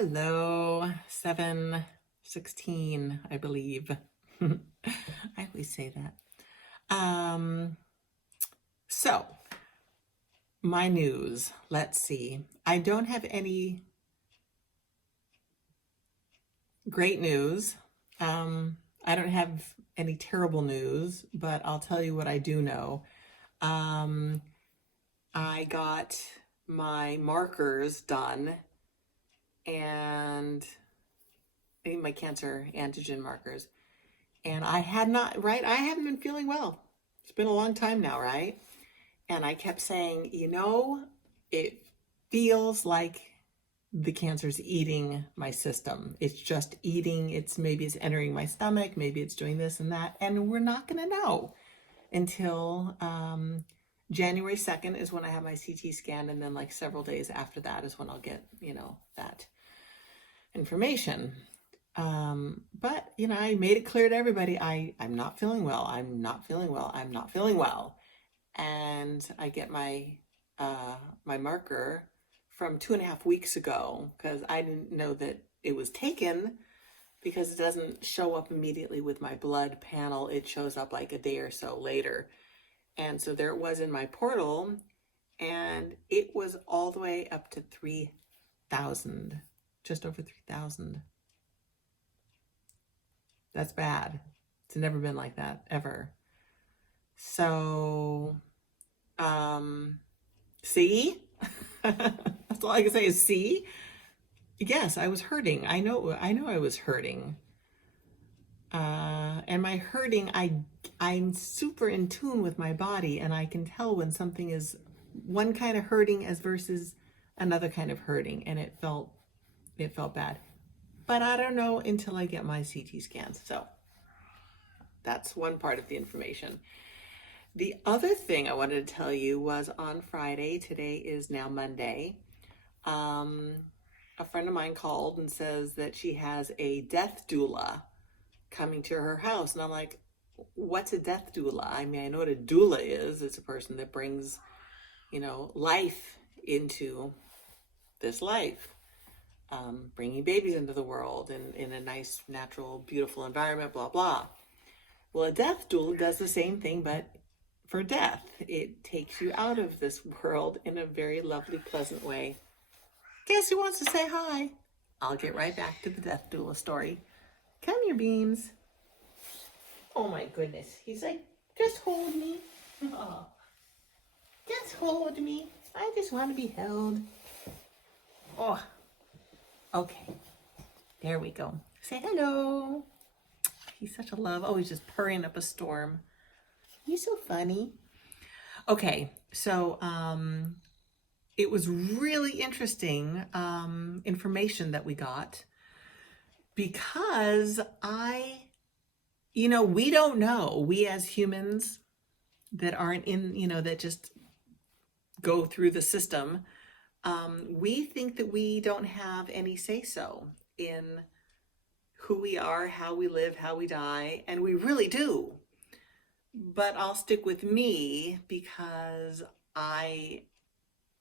Hello, 7:16, I believe. I always say that. So my news, let's see. I don't have any great news. I don't have any terrible news, but I'll tell you what I do know. Um, I got my markers done and my cancer antigen markers. And I had not, right? I haven't been feeling well. It's been a long time now, right? And I kept saying, it feels like the cancer's eating my system. It's just eating. Maybe it's entering my stomach. Maybe it's doing this and that. And we're not going to know until January 2nd is when I have my CT scan. And then like several days after that is when I'll get, that information. But I made it clear to everybody, I'm not feeling well. I'm not feeling well. I'm not feeling well. And I get my my marker from 2.5 weeks ago because I didn't know that it was taken because it doesn't show up immediately with my blood panel. It shows up like a day or so later. And so there it was in my portal, and it was all the way up to 3,000, just over 3,000. That's bad. It's never been like that, ever. So, see? That's all I can say is see? Yes, I was hurting. I know I was hurting. And my hurting, I'm super in tune with my body, and I can tell when something is one kind of hurting as versus another kind of hurting, and it felt bad. But I don't know until I get my CT scans. So that's one part of the information. The other thing I wanted to tell you was on Friday, today is now Monday, a friend of mine called and says that she has a death doula coming to her house. And I'm like, what's a death doula? I mean, I know what a doula is. It's a person that brings, life into this life. Bringing babies into the world in a nice, natural, beautiful environment, blah, blah. Well, a death doula does the same thing, but for death. It takes you out of this world in a very lovely, pleasant way. Guess who wants to say hi? I'll get right back to the death doula story. Come here, Beans. Oh my goodness. He's like, just hold me. Oh, just hold me. I just want to be held. Oh, okay. There we go. Say hello. He's such a love. Oh, he's just purring up a storm. He's so funny. Okay, so it was really interesting information that we got because we don't know. We as humans that aren't that just go through the system, we think that we don't have any say-so in who we are, how we live, how we die, and we really do. But I'll stick with me because I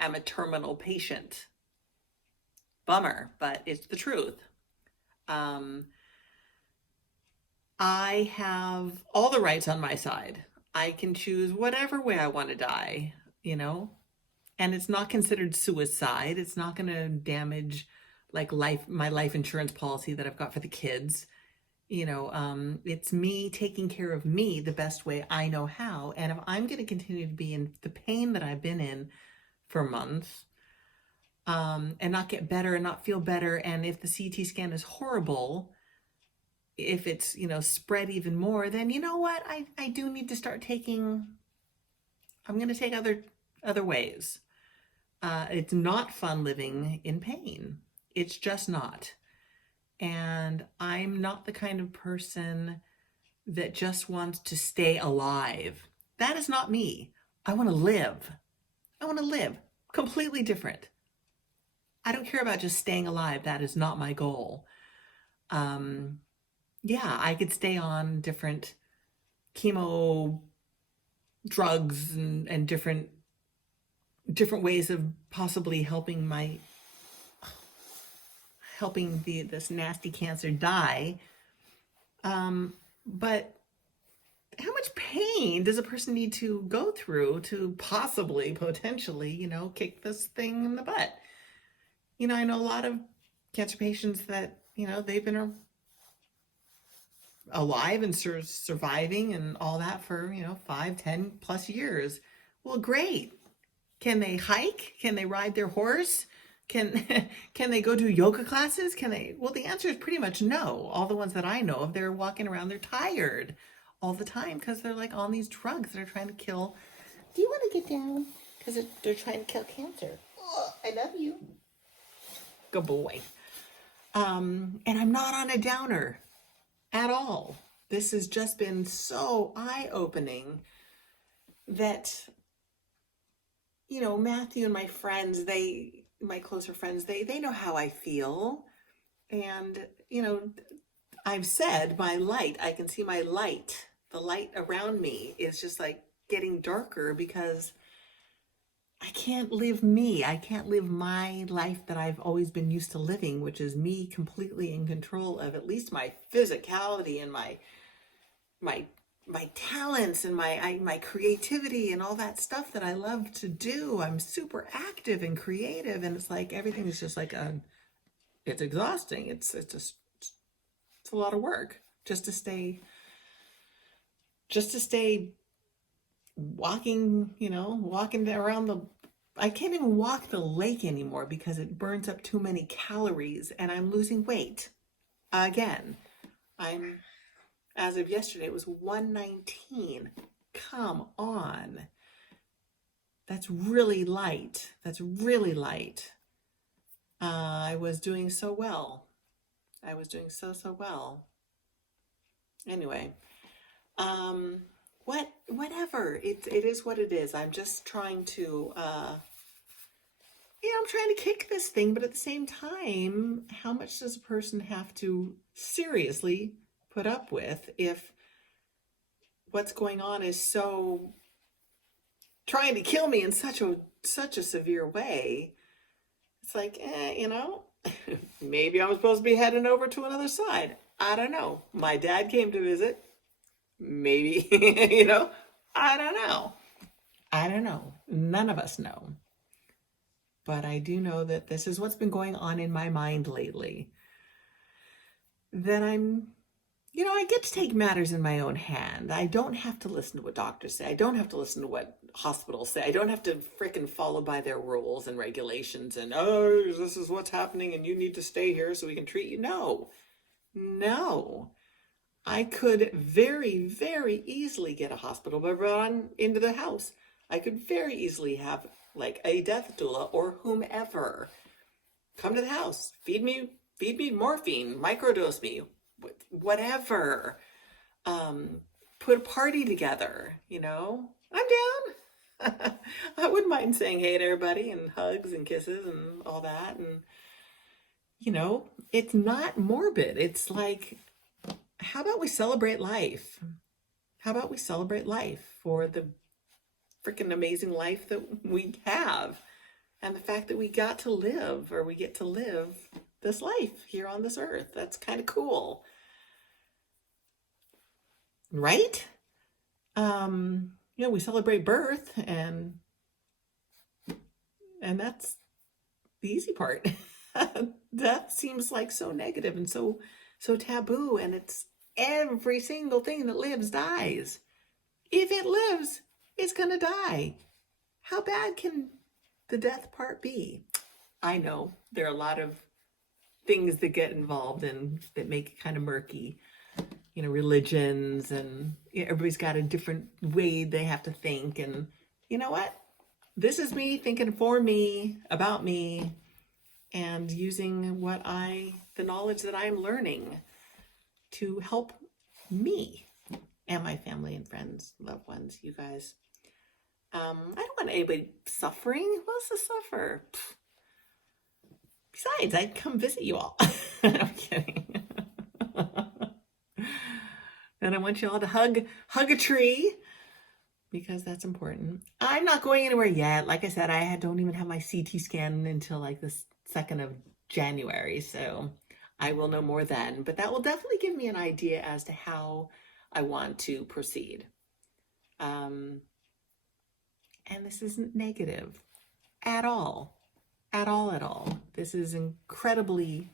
am a terminal patient. Bummer, but it's the truth. I have all the rights on my side. I can choose whatever way I want to die, and it's not considered suicide. It's not going to damage like my life insurance policy that I've got for the kids. It's me taking care of me the best way I know how. And if I'm going to continue to be in the pain that I've been in for months, and not get better and not feel better, and if the CT scan is horrible, if it's, spread even more, then you know what? I do need to start I'm going to take other ways. It's not fun living in pain. It's just not. And I'm not the kind of person that just wants to stay alive. That is not me. I want to live. I want to live. Completely different. I don't care about just staying alive. That is not my goal. Yeah, I could stay on different chemo drugs and different ways of possibly helping my helping this nasty cancer die. But how much pain does a person need to go through to possibly, potentially, kick this thing in the butt? I know a lot of cancer patients that, they've been alive and surviving and all that for, 5, 10 plus years. Well, great. Can they hike? Can they ride their horse? Can they go do yoga classes? Well, the answer is pretty much no. All the ones that I know of, they're walking around, they're tired all the time because they're like on these drugs that are trying to kill. Do you want to get down? Because they're trying to kill cancer. Oh, I love you. Good boy. And I'm not on a downer at all. This has just been so eye-opening that, Matthew and my friends, my closer friends, they know how I feel. And, I've said my light, I can see my light, the light around me is just like getting darker because I can't live me. I can't live my life that I've always been used to living, which is me completely in control of at least my physicality and my talents and my creativity and all that stuff that I love to do. I'm super active and creative, and it's like everything is just like it's exhausting. It's a lot of work just to stay walking around I can't even walk the lake anymore because it burns up too many calories, and I'm losing weight again. As of yesterday, it was 119. Come on. That's really light. I was doing so well. I was doing so well. Anyway, whatever. It is what it is. I'm just trying to, I'm trying to kick this thing, but at the same time, how much does a person have to seriously put up with if what's going on is so trying to kill me in such a severe way? It's like, maybe I'm supposed to be heading over to another side. I don't know. My dad came to visit. Maybe, I don't know. None of us know. But I do know that this is what's been going on in my mind lately. That I get to take matters in my own hand. I don't have to listen to what doctors say. I don't have to listen to what hospitals say. I don't have to frickin' follow by their rules and regulations and, this is what's happening and you need to stay here so we can treat you. No. I could very, very easily get a hospital bed run into the house. I could very easily have like a death doula or whomever come to the house, feed me morphine, microdose me, whatever. Put a party together, I'm down. I wouldn't mind saying hey to everybody and hugs and kisses and all that. And, it's not morbid. It's like, how about we celebrate life? How about we celebrate life for the freaking amazing life that we have and the fact that we get to live this life here on this earth. That's kind of cool. Right? We celebrate birth and that's the easy part. Death seems like so negative and so taboo, and it's every single thing that lives dies. If it lives, it's gonna die. How bad can the death part be? I know there are a lot of things that get involved and that make it kind of murky. Religions, and everybody's got a different way they have to think. And you know what? This is me thinking for me, about me, and using the knowledge that I'm learning to help me and my family and friends, loved ones, you guys. I don't want anybody suffering. Who wants to suffer? Besides, I'd come visit you all. I'm kidding. And I want you all to hug a tree because that's important. I'm not going anywhere yet. Like I said, I don't even have my CT scan until like the 2nd of January, so I will know more then. But that will definitely give me an idea as to how I want to proceed. And this isn't negative at all. At all, at all. This is incredibly,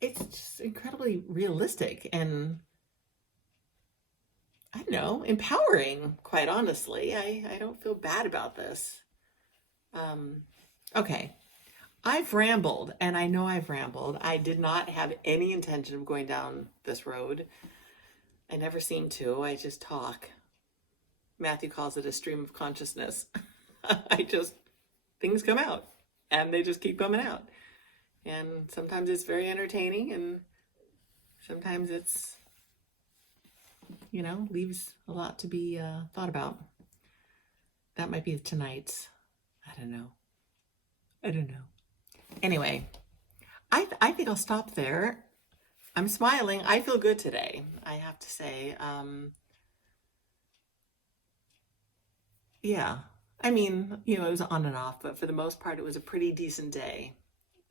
it's just incredibly realistic and, I don't know, empowering, quite honestly. I don't feel bad about this. Okay. I've rambled, and I know I've rambled. I did not have any intention of going down this road. I never seem to. I just talk. Matthew calls it a stream of consciousness. Things come out, and they just keep coming out. And sometimes it's very entertaining, and sometimes it's, leaves a lot to be thought about. That might be tonight's. I don't know. Anyway, I think I'll stop there. I'm smiling. I feel good today, I have to say. Yeah. I mean, it was on and off, but for the most part, it was a pretty decent day.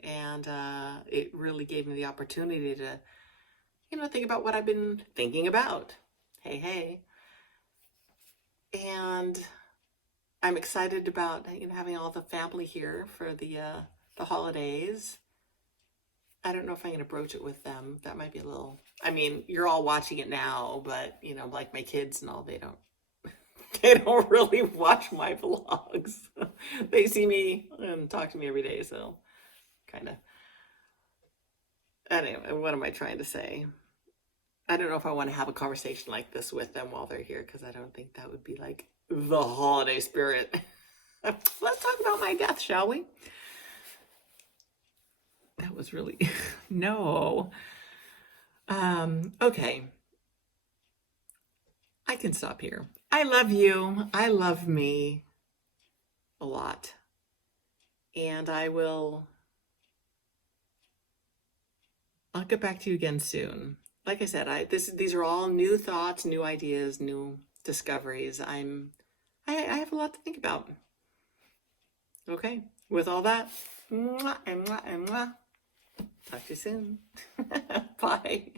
And it really gave me the opportunity to, think about what I've been thinking about. Hey. And I'm excited about, having all the family here for the holidays. I don't know if I'm going to broach it with them. That might be a little, you're all watching it now, but, like my kids and all, they don't really watch my vlogs. They see me and talk to me every day, so kind of. Anyway, what am I trying to say? I don't know if I want to have a conversation like this with them while they're here, because I don't think that would be like the holiday spirit. Let's talk about my death, shall we? That was really no. Okay. I can stop here. I love you. I love me a lot. And I'll get back to you again soon. Like I said, these are all new thoughts, new ideas, new discoveries. I have a lot to think about. Okay. With all that, mwah, and mwah, and mwah. Talk to you soon. Bye.